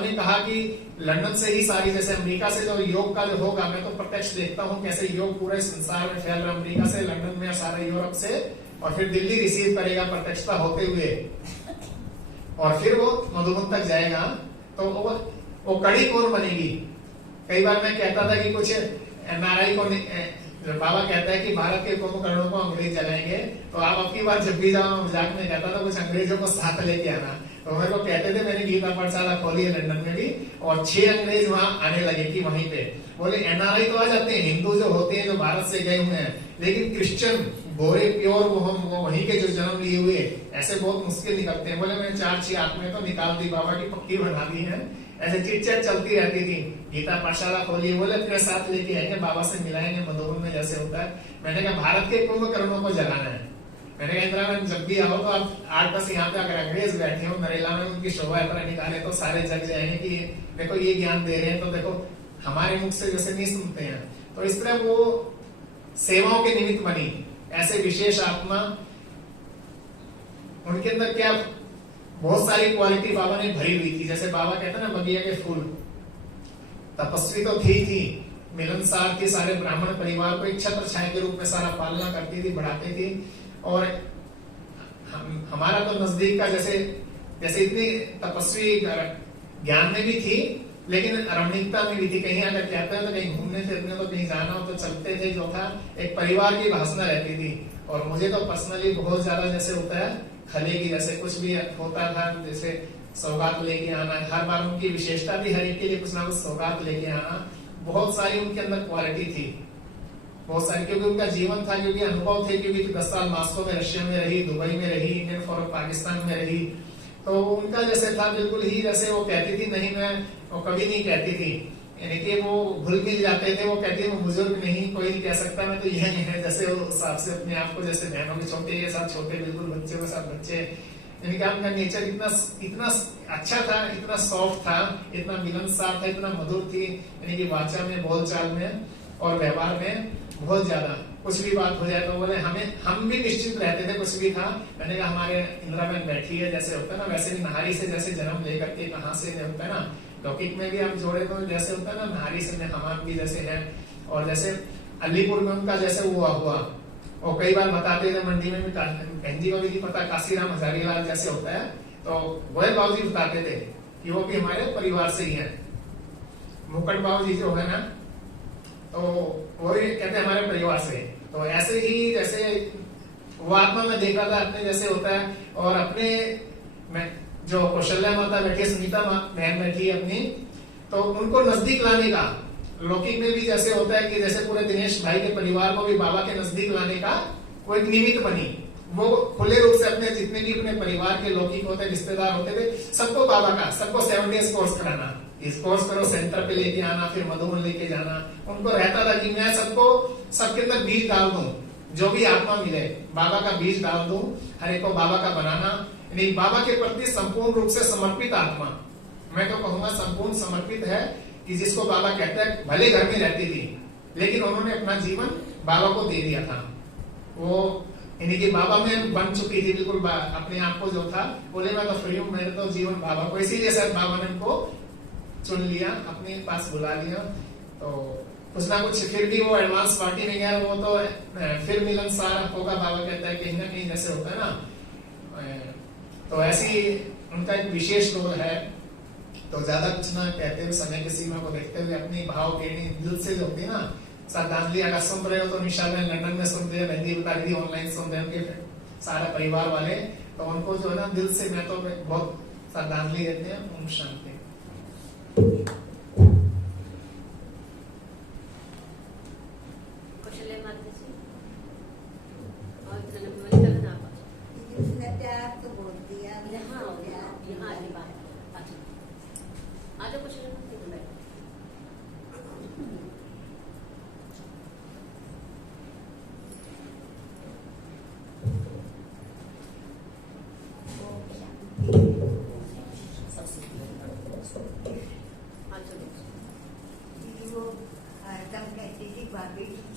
ने कहा कि लंदन से ही सारी, जैसे अमेरिका से जो योग का जो होगा, मैं तो प्रत्यक्ष देखता हूँ कैसे योग पूरे संसार में फैल रहा, अमेरिका से, लंदन में, सारे यूरोप से, और फिर दिल्ली रिसीव करेगा प्रत्यक्षता होते हुए, और फिर वो मधुबन तक जाएगा, तो वो कड़ी कौन बनेगी। कई बार मैं कहता था कि कुछ एनआरआई को, बाबा कहता है कि भारत के कुंभकर्णों को अंग्रेज जलाएंगे, तो आप अपनी बार जब भी जाओ, मजाक में कहता था कुछ अंग्रेजों को साथ लेके आना। तो मेरे को कहते थे, मैंने गीता पाठशाला खोली है लंदन में भी, और 6 अंग्रेज वहां आने लगे कि वहीं पे। बोले एनआरआई तो आ जाते हैं, हिंदू जो होते हैं जो भारत से गए हुए हैं, लेकिन क्रिश्चियन गोरे प्योर वो वहीं के जो जन्म लिए हुए, ऐसे बहुत मुश्किल निकलते हैं। बोले मैंने 4-6 आत्माएं तो निकाल दी, बाबा की पक्की बना दी है। ऐसे चिट-चैट चलती रहती थी। गीता पाठशाला खोली, बोले अपने साथ लेके आएंगे, बाबा से मिलाएंगे मधुबन में जैसे होता है। मैंने कहा भारत के कुंभकर्णों को जलाना है। मैंने कहा इंदिरा मैम जब भी आओ तो आप 8-10 यहाँ पे अगर अंग्रेज बैठे हो नरेला में, उनकी शोभा यात्रा निकाले तो सारे जग जाएंगे कि देखो ये ज्ञान दे रहे हैं, तो देखो हमारे मुख से जैसे नहीं सुनते हैं। तो इस तरह वो सेवाओं के निमित्त बनी, ऐसे विशेष आत्मा, उनके अंदर क्या बहुत सारी क्वालिटी बाबा ने भरी हुई थी। जैसे बाबा कहते हैं ना बगिया के फूल, तपस्वी तो थी, मिलनसार थी, सारे ब्राह्मण परिवार को एक छत्र छाया के रूप में सारा पालना करती थी, बढ़ाती थी। और हमारा तो नजदीक का जैसे इतनी तपस्वी ज्ञान में भी थी, लेकिन रमणीकता में भी थी। कहीं अगर कहते हैं तो कहीं घूमने फिरने तो कहीं जाना हो तो चलते थे, जो था एक परिवार की भाषा रहती थी। और मुझे तो पर्सनली बहुत ज्यादा जैसे होता है खले की, जैसे कुछ भी होता था, जैसे सौगात लेके आना, हर बार उनकी विशेषता भी हर एक के लिए कुछ ना कुछ सौगात लेके आना, बहुत सारी उनके अंदर क्वालिटी थी, बहुत सारी, क्योंकि उनका जीवन था, क्योंकि अनुभव थे, क्योंकि 10 साल मॉस्को में, रशिया में रही, दुबई में रही, इंडियन फॉर पाकिस्तान में रही। तो उनका जैसे था बिल्कुल ही जैसे वो कहती थी, नहीं मैं वो कभी नहीं कहती थी, यानी कि वो घुल मिल जाते थे। वो कहती वो बुजुर्ग नहीं, कोई नहीं कह सकता, मैं तो यही है, जैसे वो हिसाब से अपने आप को, जैसे बहनों के छोटे के साथ छोटे, बिल्कुल बच्चों के साथ बच्चे, यानी कि आपका नेचर इतना अच्छा था, इतना सॉफ्ट था, इतना मिलनसार था, इतना मधुर थी, यानी कि वाचा में, बोलचाल में और व्यवहार में बहुत ज्यादा। कुछ भी बात हो जाए तो बोले हम भी निश्चित रहते थे, कुछ भी था। मैंने कहा हमारे इंदिरा बहन बैठी है, जैसे होता है ना वैसे भी नारी से जैसे जन्म लेकर के कहाँ से होता है ना, लौकिक में भी हम जोड़े तो जैसे होता है ना, नारी से हमाम भी जैसे है। और जैसे अलीपुर में उनका जैसे हुआ और कई बार बताते थे मंडी में भी, बहन जी को भी पता, काशीराम हजारीलाल जैसे होता है, तो गोयल बाबू जी बताते थे कि वो भी हमारे परिवार से ही है। मुकुट बाबू जी जो है ना, तो वो भी कहते हैं हमारे परिवार से। तो ऐसे ही जैसे वो आत्मा में देखा था अपने जैसे होता है। और अपने में जो कौशल्या माता बैठी, सुनीता बहन बैठी अपनी, तो उनको नजदीक लाने का, लौकिक में भी जैसे होता है कि जैसे पूरे दिनेश भाई के परिवार को भी बाबा के नजदीक लाने का कोई निमित्त बनी। वो खुले रूप से अपने जितने भी अपने परिवार के लौकिक होते, रिश्तेदार होते थे, सबको बाबा का, सबको 7 डेज कोर्स कराना, इस कोर्स करो, सेंटर पे लेके आना, फिर मधुबन लेके जाना। उनको रहता था कि मैं सबके अंदर बीज डाल दूं, जो भी आत्मा मिले बाबा का बीज डाल दूं, हर एक को बाबा का बनाना, यानी बाबा के प्रति संपूर्ण रूप से समर्पित आत्मा। मैं तो कहूंगा संपूर्ण समर्पित है, कि जिसको बाबा कहते हैं भले घर में रहती थी, लेकिन उन्होंने अपना जीवन बाबा को दे दिया था। वो यानी कि बाबा में बन चुकी थी बिल्कुल, अपने आप को जो था, बोले मैं तो फ्री हूँ, मेरे तो जीवन बाबा को, इसीलिए सर बाबा ने उनको चुन लिया, अपने पास बुला लिया। तो कुछ ना कुछ फिर भी वो एडवांस पार्टी में गया, वो तो फिर मिलनसार होगा, बाबा कहता है कहीं ना कहीं जैसे होता है ना। तो ऐसी उनका एक विशेष रोल है। तो ज्यादा कुछ ना कहते हुए, समय की सीमा को देखते हुए, अपनी भाव के दिल से जो होती है ना श्रद्धांजलि, अगर सुन रहे हो तो निशा में लंदन में सुनते हैं, बहनी बता रही थी ऑनलाइन सुन रहे उनके सारा परिवार वाले, तो उनको जो है ना दिल से मैं तो बहुत श्रद्धांजलि देते हैं। ओम शांति।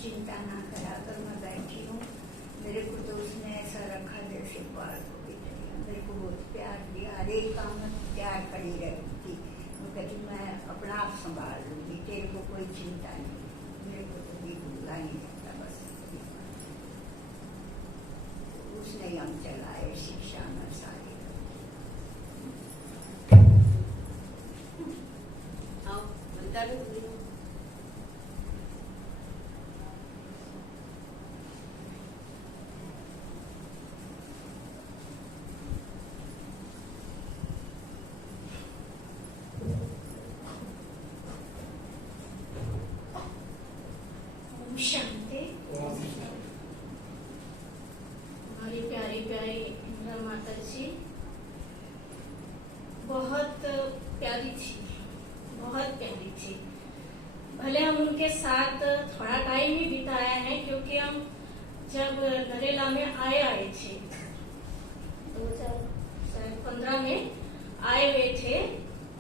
चिंता ना करा कर मैं बैठी हूँ, मेरे को तो उसने ऐसा रखा जैसे बाल हो गई, मेरे को बहुत प्यार दिया, हर एक काम में प्यार करी रहती थी। वो संभाल लूंगी, तेरे को कोई चिंता नहीं, मेरे को तो भी भूला नहीं जाता बस। उसने हम चलाए शिक्षा में सारे। आओ बता दो। शांति। हमारी प्यारी प्यारी इंदिरा माता जी बहुत प्यारी थी, बहुत प्यारी थी। भले हम उनके साथ थोड़ा टाइम ही बिताया है, क्योंकि हम जब नरेला में आए थे 2015 में आए हुए थे,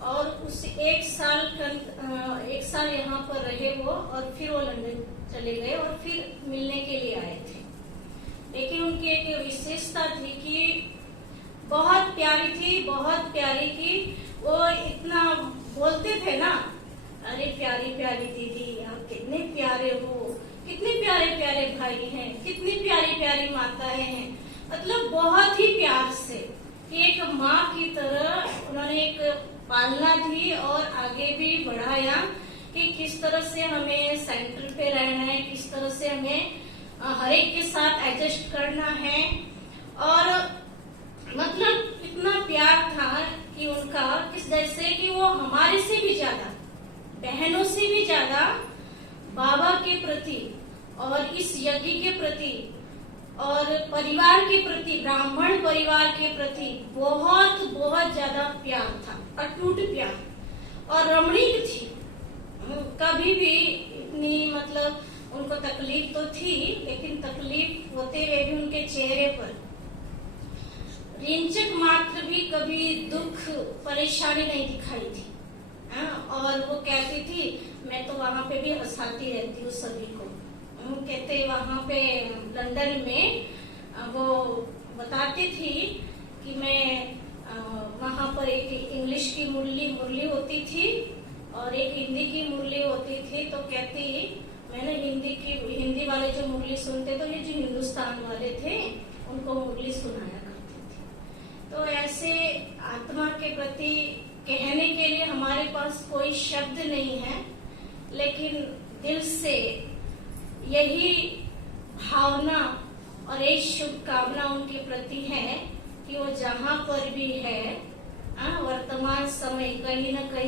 और उस एक साल यहाँ पर रहे वो, और फिर वो लंदन चले गए और फिर मिलने के लिए आए थे। लेकिन उनकी एक विशेषता थी कि बहुत प्यारी थी, बहुत प्यारी थी। वो इतना बोलते थे ना, अरे प्यारी प्यारी दीदी आप कितने प्यारे हो, कितने प्यारे प्यारे भाई हैं, कितनी प्यारी प्यारी माताएं हैं। मतलब बहुत ही प्यार से कि एक माँ की तरह उन्होंने एक पालना दी और आगे भी बढ़ाया कि किस तरह से हमें सेंटर पे रहना है, किस तरह से हमें हर एक के साथ एडजस्ट करना है। और मतलब इतना प्यार था कि उनका, किस जैसे कि वो हमारे से भी ज्यादा, बहनों से भी ज्यादा बाबा के प्रति और इस यज्ञ के प्रति और परिवार के प्रति, ब्राह्मण परिवार के प्रति बहुत बहुत ज्यादा प्यार था, अटूट प्यार। और रमणीक थी, कभी भी इतनी मतलब उनको तकलीफ तो थी, लेकिन तकलीफ होते हुए भी उनके चेहरे पर रिंचक मात्र भी कभी दुख परेशानी नहीं दिखाई थी। और वो कहती थी, मैं तो वहां पे भी हंसाती रहती हूँ सभी को। कहते वहां पे लंदन में वो बताती थी कि मैं वहां पर एक इंग्लिश की मुरली होती थी और एक हिंदी की मुरली होती थी। तो कहती, मैंने हिंदी वाले जो मुरली सुनते, तो ये जो हिंदुस्तान वाले थे उनको मुरली सुनाया करती थी। तो ऐसे आत्मा के प्रति कहने के लिए हमारे पास कोई शब्द नहीं है, लेकिन दिल से यही भावना और एक शुभकामना उनके प्रति है कि वो जहाँ पर भी है, वर्तमान समय कहीं न कहीं